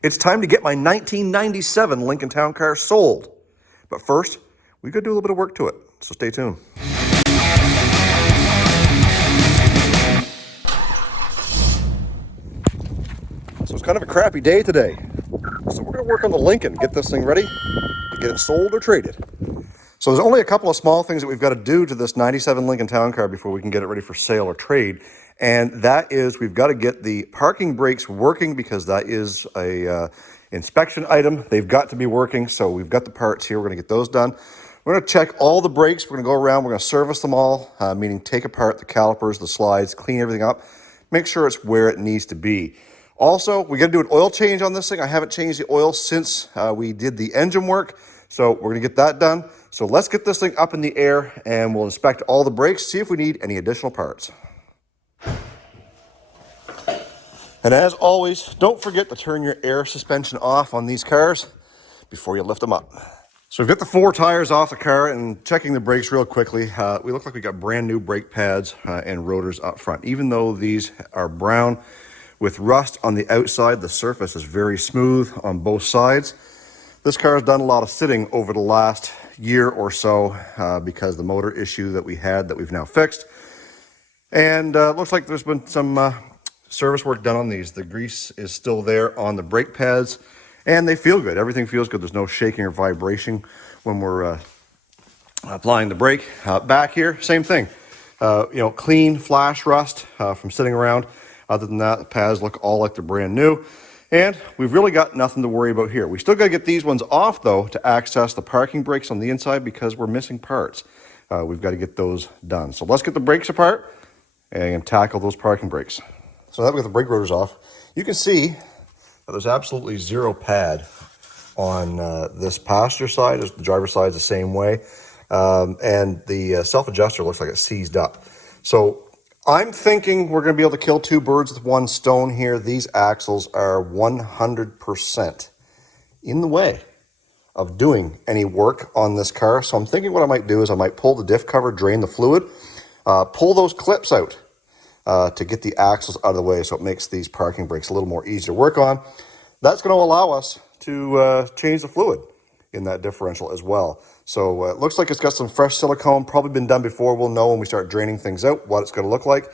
It's time to get my 1997 Lincoln Town Car sold. But first, we got to do a little bit of work to it, so stay tuned. So it's kind of a crappy day today. So we're going to work on the Lincoln, get this thing ready to get it sold or traded. So there's only a couple of small things that we've got to do to this 97 Lincoln Town Car before we can get it ready for sale or trade. And that is, we've got to get the parking brakes working because that is a inspection item. They've got to be working. So we've got the parts here. We're going to get those done. We're going to check all the brakes. We're going to go around. We're going to service them all, meaning take apart the calipers, the slides, clean everything up, make sure it's where it needs to be. Also, we got to do an oil change on this thing. I haven't changed the oil since we did the engine work. So we're going to get that done. So let's get this thing up in the air and we'll inspect all the brakes, see if we need any additional parts. And as always, don't forget to turn your air suspension off on these cars before you lift them up. So we've got the 4 tires off the car and checking the brakes real quickly. We look like we got brand new brake pads and rotors up front. Even though these are brown with rust on the outside, the surface is very smooth on both sides. This car has done a lot of sitting over the last year or so because the motor issue that we had that we've now fixed. And it looks like there's been some service work done on these. The grease is still there on the brake pads and they feel good. Everything feels good. There's no shaking or vibration when we're applying the brake. Back here, same thing. Clean flash rust from sitting around. Other than that, the pads look all like they're brand new. And we've really got nothing to worry about here. We still got to get these ones off, though, to access the parking brakes on the inside because we're missing parts. We've got to get those done. So let's get the brakes apart and tackle those parking brakes. So now that we got the brake rotors off, you can see that there's absolutely zero pad on this passenger side. The driver's side is the same way. And the self-adjuster looks like it's seized up. So I'm thinking we're going to be able to kill 2 birds with 1 stone here. These axles are 100% in the way of doing any work on this car. So I'm thinking what I might do is I might pull the diff cover, drain the fluid, pull those clips out to get the axles out of the way so it makes these parking brakes a little more easy to work on. That's going to allow us to change the fluid in that differential as well. So it looks like it's got some fresh silicone, probably been done before. We'll know when we start draining things out what it's going to look like.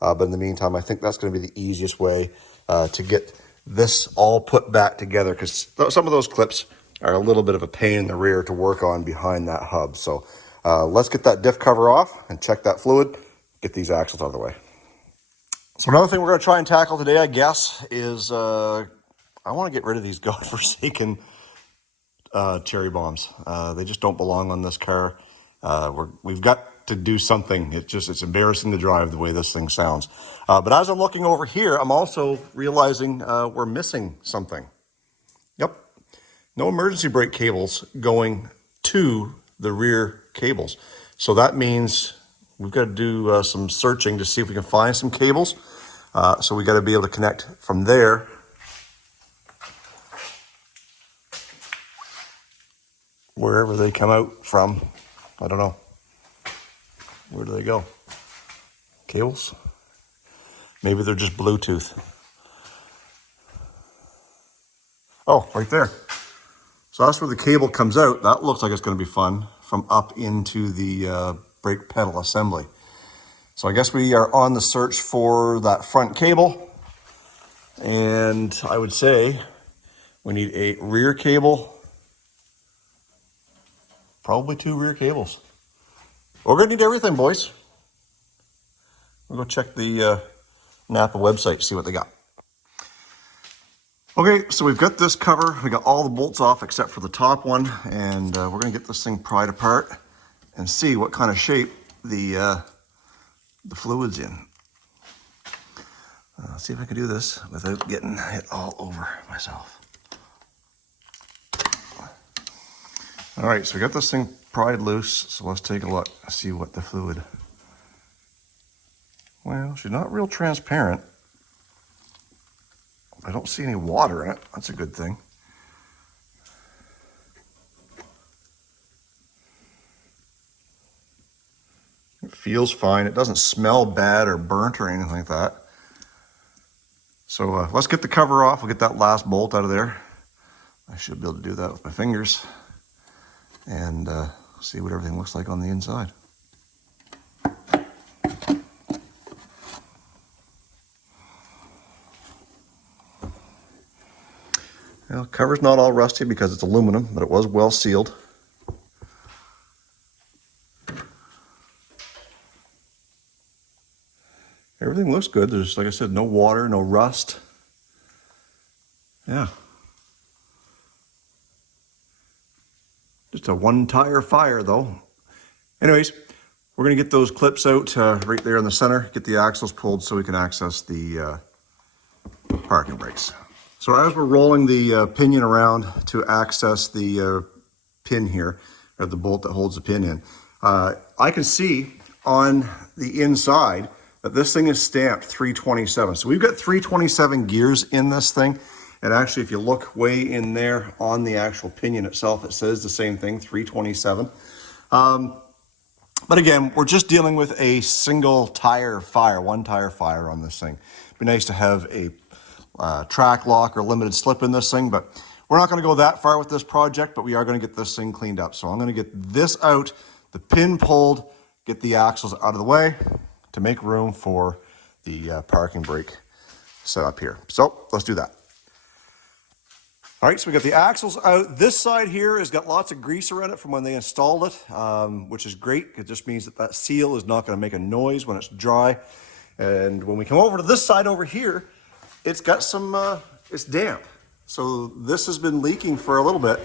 But in the meantime, I think that's going to be the easiest way to get this all put back together because some of those clips are a little bit of a pain in the rear to work on behind that hub. So let's get that diff cover off and check that fluid, get these axles out of the way. So another thing we're going to try and tackle today, I guess, is I want to get rid of these godforsaken cherry bombs. They just don't belong on this car. We've got to do something. It's embarrassing to drive the way this thing sounds. But as I'm looking over here, I'm also realizing we're missing something. Yep. No emergency brake cables going to the rear cables. So that means we've got to do some searching to see if we can find some cables. So we got to be able to connect from there wherever they come out from. I don't know. Where do they go? Cables? Maybe they're just Bluetooth. Oh, right there. So that's where the cable comes out. That looks like it's going to be fun from up into the brake pedal assembly. So I guess we are on the search for that front cable. And I would say we need a rear cable. Probably 2 rear cables. We're going to need everything, boys. We'll go check the NAPA website, see what they got. Okay, so we've got this cover. We got all the bolts off except for the top one. And we're going to get this thing pried apart and see what kind of shape the fluid's in. See if I can do this without getting it all over myself. All right, so we got this thing pried loose, so let's take a look, see what the fluid. Well, she's not real transparent. I don't see any water in it. That's a good thing. It feels fine. It doesn't smell bad or burnt or anything like that. So let's get the cover off. We'll get that last bolt out of there. I should be able to do that with my fingers and see what everything looks like on the inside. Well, cover's not all rusty because it's aluminum, but it was well sealed. Everything looks good. There's, like I said, no water, no rust. Yeah. Just a one tire fire though. Anyways, we're gonna get those clips out right there in the center, get the axles pulled so we can access the parking brakes. So as we're rolling the pinion around to access the pin here, or the bolt that holds the pin in, I can see on the inside that this thing is stamped 327. So we've got 327 gears in this thing. And actually, if you look way in there on the actual pinion itself, it says the same thing, 327. But again, we're just dealing with a single tire fire, one tire fire on this thing. It'd be nice to have a track lock or limited slip in this thing, but we're not going to go that far with this project, but we are going to get this thing cleaned up. So I'm going to get this out, the pin pulled, get the axles out of the way to make room for the parking brake set up here. So let's do that. All right, so we got the axles out. This side here has got lots of grease around it from when they installed it, which is great. It just means that that seal is not going to make a noise when it's dry. And when we come over to this side over here, it's got some, it's damp. So this has been leaking for a little bit.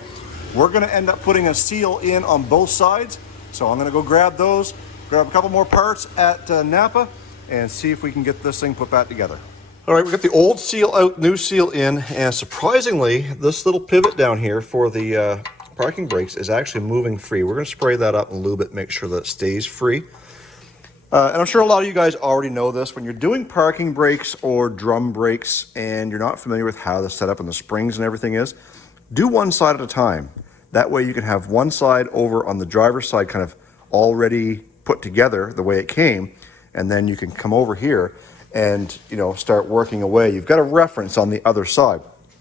We're going to end up putting a seal in on both sides. So I'm going to go grab those, grab a couple more parts at NAPA, and see if we can get this thing put back together. All right, we got the old seal out, new seal in, and surprisingly, this little pivot down here for the parking brakes is actually moving free. We're going to spray that up and lube it, make sure that it stays free. And I'm sure a lot of you guys already know this. When you're doing parking brakes or drum brakes and you're not familiar with how the setup and the springs and everything is, do one side at a time. That way you can have one side over on the driver's side kind of already put together the way it came, and then you can come over here and, you know, start working away. You've got a reference on the other side.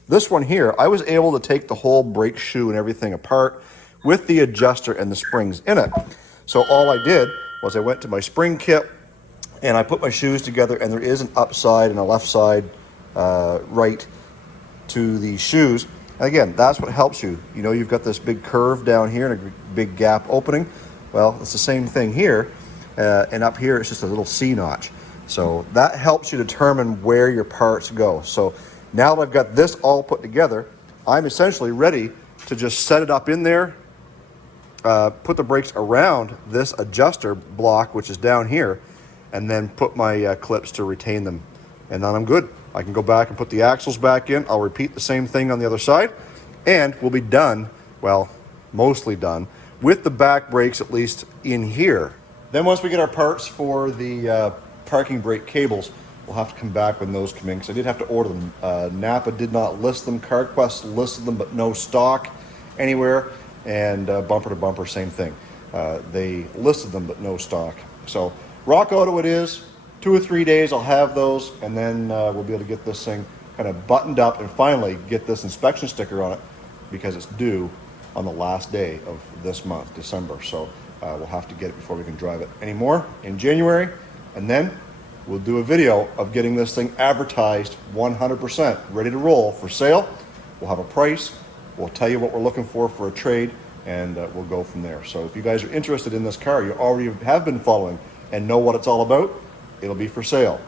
This one here, I was able to take the whole brake shoe and everything apart with the adjuster and the springs in it. So all I did was I went to my spring kit and I put my shoes together, and there is an upside and a left side right to the shoes. And again, that's what helps you. You know, you've got this big curve down here and a big gap opening. Well, it's the same thing here. And up here, it's just a little C notch. So that helps you determine where your parts go. So now that I've got this all put together, I'm essentially ready to just set it up in there, put the brakes around this adjuster block, which is down here, and then put my clips to retain them. And then I'm good. I can go back and put the axles back in. I'll repeat the same thing on the other side, and we'll be done, well, mostly done, with the back brakes at least in here. Then once we get our parts for the parking brake cables, we'll have to come back when those come in, because I did have to order them. NAPA did not list them. CarQuest listed them, but no stock anywhere. And Bumper to Bumper, same thing. They listed them, but no stock. So Rock Auto it is. 2 or 3 days I'll have those, and then we'll be able to get this thing kind of buttoned up and finally get this inspection sticker on it, because it's due on the last day of this month, December. So we'll have to get it before we can drive it anymore in January. And then we'll do a video of getting this thing advertised 100%, ready to roll for sale. We'll have a price. We'll tell you what we're looking for a trade, and we'll go from there. So if you guys are interested in this car, you already have been following and know what it's all about, it'll be for sale.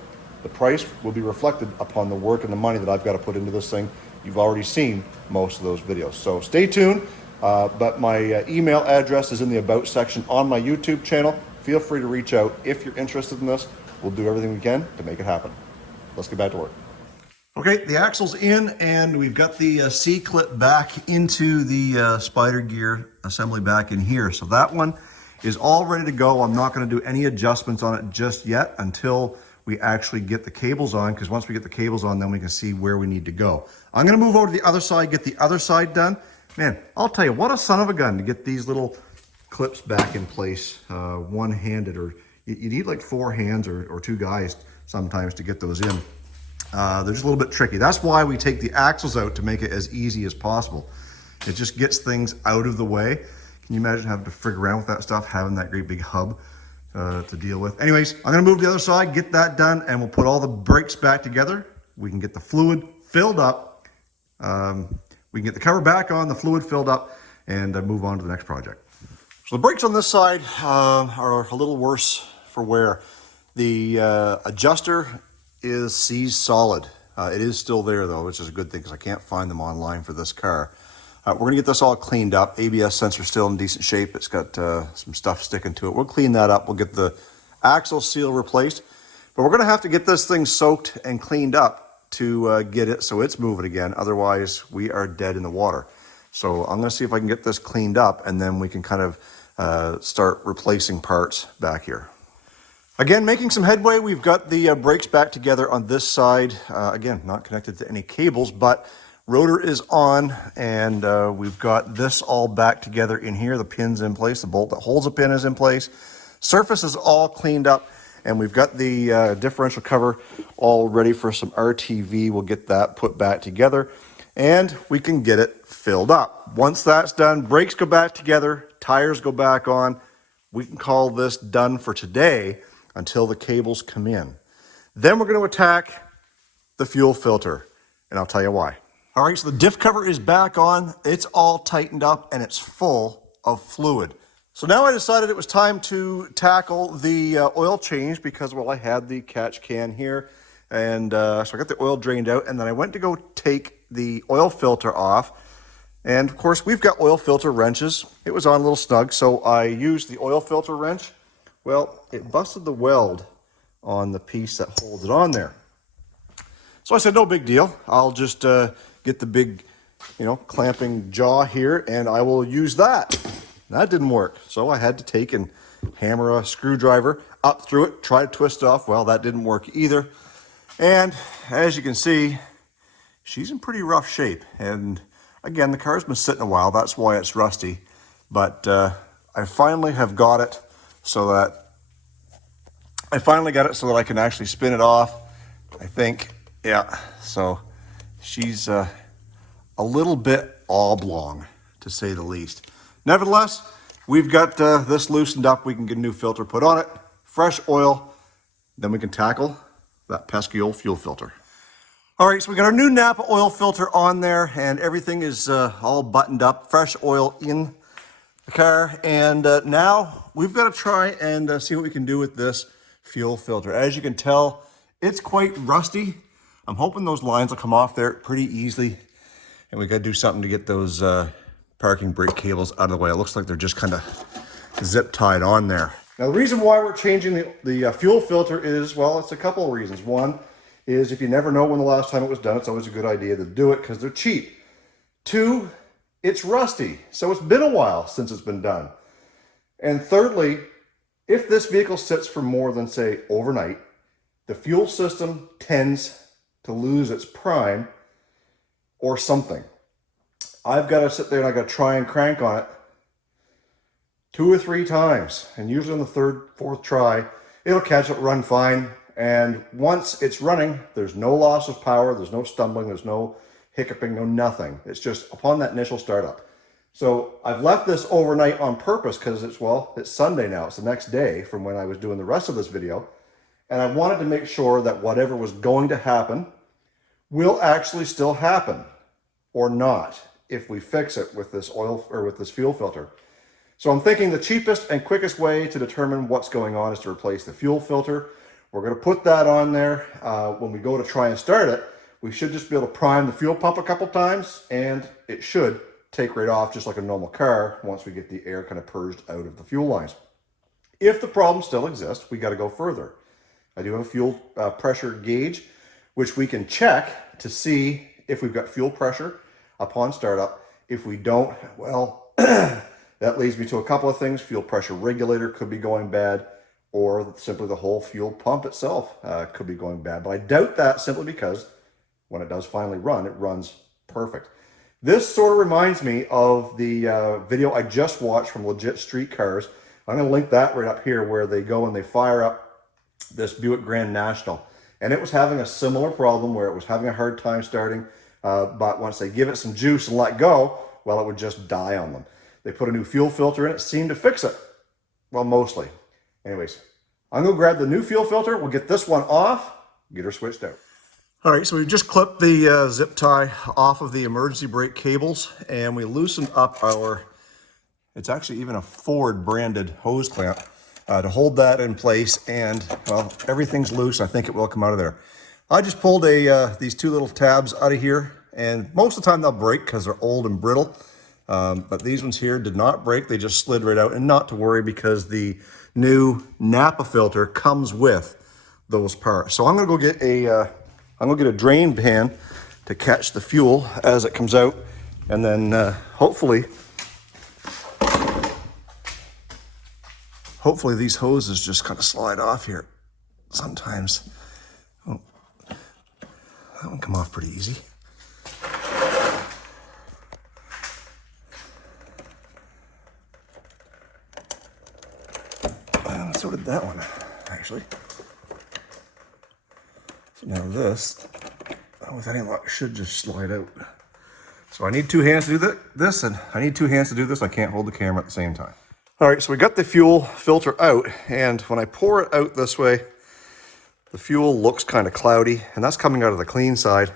The price will be reflected upon the work and the money that I've got to put into this thing. You've already seen most of those videos. So stay tuned, but my email address is in the About section on my YouTube channel. Feel free to reach out if you're interested in this. We'll do everything we can to make it happen. Let's get back to work. Okay, the axle's in, and we've got the C-clip back into the spider gear assembly back in here. So that one is all ready to go. I'm not going to do any adjustments on it just yet until we actually get the cables on, because once we get the cables on, then we can see where we need to go. I'm going to move over to the other side, get the other side done. Man, I'll tell you, what a son of a gun to get these little clips back in place one-handed, or you need like 4 hands or 2 guys sometimes to get those in. they're just a little bit tricky. That's why we take the axles out, to make it as easy as possible. It just gets things out of the way. Can you imagine having to frig around with that stuff, having that great big hub to deal with? Anyways, I'm gonna move to the other side, get that done, and we'll put all the brakes back together. We can get the fluid filled up. We can get the cover back on, the fluid filled up, and move on to the next project. So the brakes on this side are a little worse for wear. The adjuster is seized solid. It is still there though, which is a good thing because I can't find them online for this car. We're gonna get this all cleaned up. ABS sensor still in decent shape. It's got some stuff sticking to it. We'll clean that up. We'll get the axle seal replaced, but we're gonna have to get this thing soaked and cleaned up to get it so it's moving again. Otherwise, we are dead in the water. So I'm gonna see if I can get this cleaned up, and then we can kind of start replacing parts back here. Again, making some headway. We've got the brakes back together on this side. Again, not connected to any cables, but rotor is on, and we've got this all back together in here. The pin's in place, the bolt that holds the pin is in place. Surface is all cleaned up, and we've got the differential cover all ready for some RTV. We'll get that put back together, and we can get it filled up. Once that's done, brakes go back together, tires go back on. We can call this done for today until the cables come in. Then we're going to attack the fuel filter, and I'll tell you why. All right, so the diff cover is back on. It's all tightened up and it's full of fluid. So now I decided it was time to tackle the oil change because, well, I had the catch can here, and so I got the oil drained out, and then I went to go take the oil filter off. And of course, we've got oil filter wrenches. It was on a little snug, so I used the oil filter wrench. Well, it busted the weld on the piece that holds it on there. So I said, no big deal. I'll just get the big, clamping jaw here, and I will use that. That didn't work. So I had to take and hammer a screwdriver up through it, try to twist it off. Well, that didn't work either. And as you can see, she's in pretty rough shape. And again, the car's been sitting a while. That's why it's rusty. But I finally have got it so that I can actually spin it off, I think. Yeah, so she's a little bit oblong, to say the least. Nevertheless, we've got this loosened up. We can get a new filter put on it, fresh oil, then we can tackle that pesky old fuel filter. All right, so we got our new NAPA oil filter on there, and everything is all buttoned up, fresh oil in the car, and now we've got to try and see what we can do with this fuel filter. As you can tell, it's quite rusty. I'm hoping those lines will come off there pretty easily, and we got to do something to get those parking brake cables out of the way. It looks like they're just kind of zip tied on there. Now, the reason why we're changing the fuel filter is, well, it's a couple of reasons. One is if you never know when the last time it was done, it's always a good idea to do it because they're cheap. Two, it's rusty, so it's been a while since it's been done. And thirdly, if this vehicle sits for more than, say, overnight, the fuel system tends to lose its prime or something. I've got to sit there and I've got to try and crank on it 2 or 3 times. And usually on the 3rd, 4th try, it'll catch up, run fine. And once it's running, there's no loss of power, there's no stumbling, there's no hiccuping, no nothing. It's just upon that initial startup. So I've left this overnight on purpose because it's Sunday now. It's the next day from when I was doing the rest of this video. And I wanted to make sure that whatever was going to happen will actually still happen or not if we fix it with this oil or with this fuel filter. So I'm thinking the cheapest and quickest way to determine what's going on is to replace the fuel filter. We're going to put that on there. When we go to try and start it, we should just be able to prime the fuel pump a couple times, and it should take right off just like a normal car once we get the air kind of purged out of the fuel lines. If the problem still exists, we got to go further. I do have a fuel pressure gauge, which we can check to see if we've got fuel pressure upon startup. If we don't, well, that leads me to a couple of things. Fuel pressure regulator could be going bad, or simply the whole fuel pump itself could be going bad. But I doubt that simply because when it does finally run, it runs perfect. This sort of reminds me of the video I just watched from Legit Street Cars. I'm going to link that right up here where they go and they fire up this Buick Grand National. And it was having a similar problem where it was having a hard time starting, but once they give it some juice and let go, well, it would just die on them. They put a new fuel filter in it, seemed to fix it. Well, mostly. Anyways, I'm gonna grab the new fuel filter. We'll get this one off, get her switched out. All right, so we just clipped the zip tie off of the emergency brake cables, and we loosened up our, it's actually even a Ford branded hose clamp to hold that in place, and well, everything's loose. I think it will come out of there. I just pulled these two little tabs out of here, and most of the time they'll break because they're old and brittle, but these ones here did not break. They just slid right out, and not to worry because the new NAPA filter comes with those parts. So I'm gonna go get a drain pan to catch the fuel as it comes out, and then hopefully these hoses just kind of slide off here. Sometimes, oh, that one come off pretty easy. So did that one, actually. So now this, with any luck, should just slide out. So I need two hands to do this, and I need two hands to do this. I can't hold the camera at the same time. All right, so we got the fuel filter out, and when I pour it out this way, the fuel looks kind of cloudy, and that's coming out of the clean side.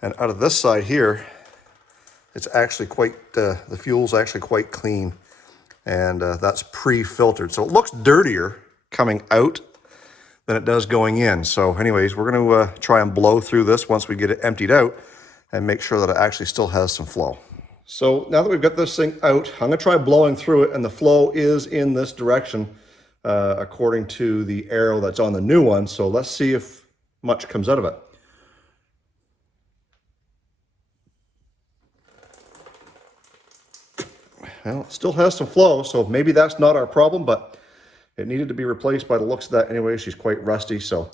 And out of this side here, it's actually quite, the fuel's actually quite clean, and that's pre-filtered. So it looks dirtier coming out than it does going in. So anyways, we're gonna try and blow through this once we get it emptied out and make sure that it actually still has some flow. So now that we've got this thing out, I'm gonna try blowing through it, and the flow is in this direction according to the arrow that's on the new one. So let's see if much comes out of it. Well, it still has some flow, so maybe that's not our problem, but it needed to be replaced by the looks of that anyway. She's quite rusty, so.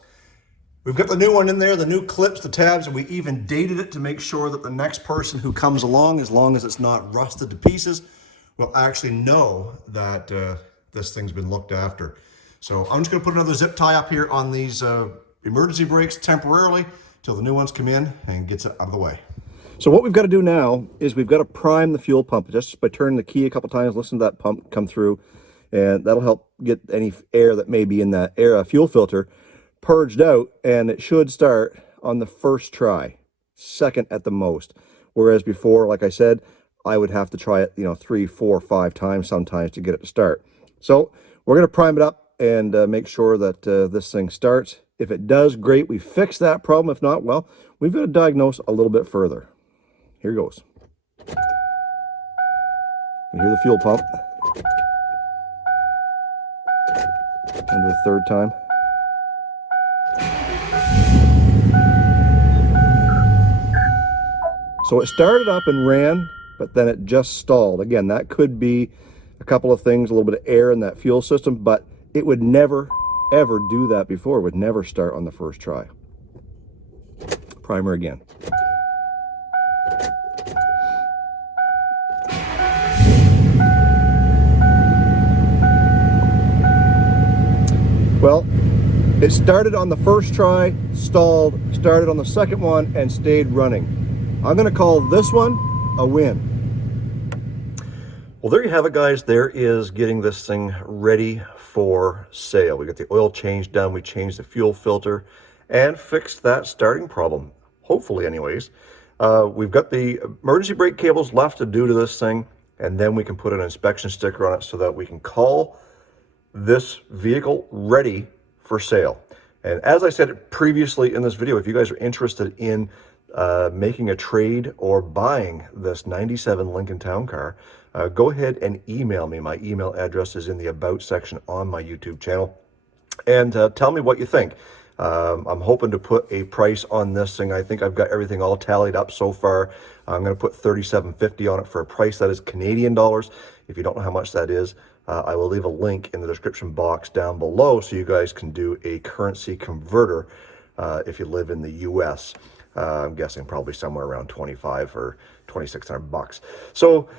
We've got the new one in there, the new clips, the tabs, and we even dated it to make sure that the next person who comes along, as long as it's not rusted to pieces, will actually know that this thing's been looked after. So I'm just gonna put another zip tie up here on these emergency brakes temporarily till the new ones come in and gets it out of the way. So what we've got to do now is we've got to prime the fuel pump just by turning the key a couple times, listen to that pump come through, and that'll help get any air that may be in that fuel filter purged out, and it should start on the first try, second at the most. Whereas before, like I said, I would have to try it, 3, 4, 5 times sometimes to get it to start. So we're going to prime it up and make sure that this thing starts. If it does, great, we fix that problem. If not, well, we've got to diagnose a little bit further. Here goes. You hear the fuel pump. And the third time. So it started up and ran, but then it just stalled. Again, that could be a couple of things, a little bit of air in that fuel system, but it would never, ever do that before. It would never start on the first try. Primer again. Well, it started on the first try, stalled, started on the second one, and stayed running. I'm going to call this one a win. Well, there you have it, guys. There is getting this thing ready for sale. We got the oil change done. We changed the fuel filter and fixed that starting problem, hopefully anyways. We've got the emergency brake cables left to do to this thing, and then we can put an inspection sticker on it so that we can call this vehicle ready for sale. And as I said previously in this video, if you guys are interested in making a trade or buying this 97 Lincoln Town Car, go ahead and email me. My email address is in the About section on my YouTube channel. And tell me what you think. I'm hoping to put a price on this thing. I think I've got everything all tallied up so far. I'm going to put $37.50 on it for a price that is Canadian dollars. If you don't know how much that is, I will leave a link in the description box down below so you guys can do a currency converter if you live in the US. I'm guessing probably somewhere around 25 or 2,600 bucks. So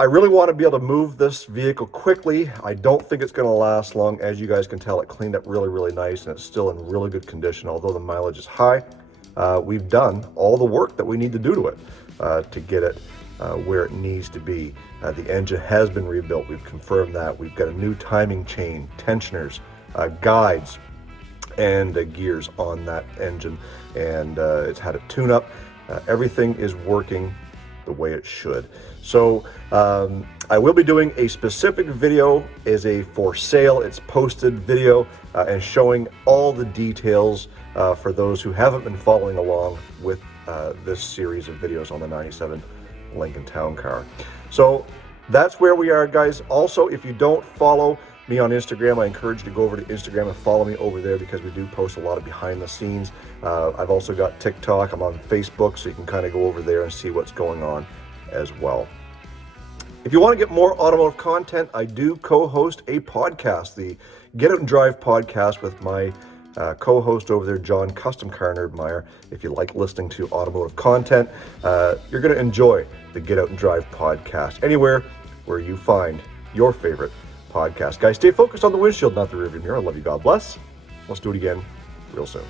I really want to be able to move this vehicle quickly. I don't think it's going to last long. As you guys can tell, it cleaned up really, really nice, and it's still in really good condition. Although the mileage is high, we've done all the work that we need to do to it to get it where it needs to be. The engine has been rebuilt. We've confirmed that. We've got a new timing chain, tensioners, guides, and gears on that engine, and it's had a tune-up. Everything is working the way it should. So I will be doing a specific video as a for sale, it's posted video, and showing all the details for those who haven't been following along with this series of videos on the 97 Lincoln Town Car. So that's where we are, guys. Also, if you don't follow me on Instagram, I encourage you to go over to Instagram and follow me over there, because we do post a lot of behind the scenes. I've also got TikTok. I'm on Facebook, so you can kind of go over there and see what's going on as well. If you want to get more automotive content, I do co-host a podcast, the Get Out and Drive podcast, with my co-host over there, John Custom Car Nerd Meyer. If you like listening to automotive content, you're going to enjoy the Get Out and Drive podcast anywhere where you find your favorite podcast. Guys, stay focused on the windshield, not the rearview mirror. I love you. God bless. Let's do it again real soon.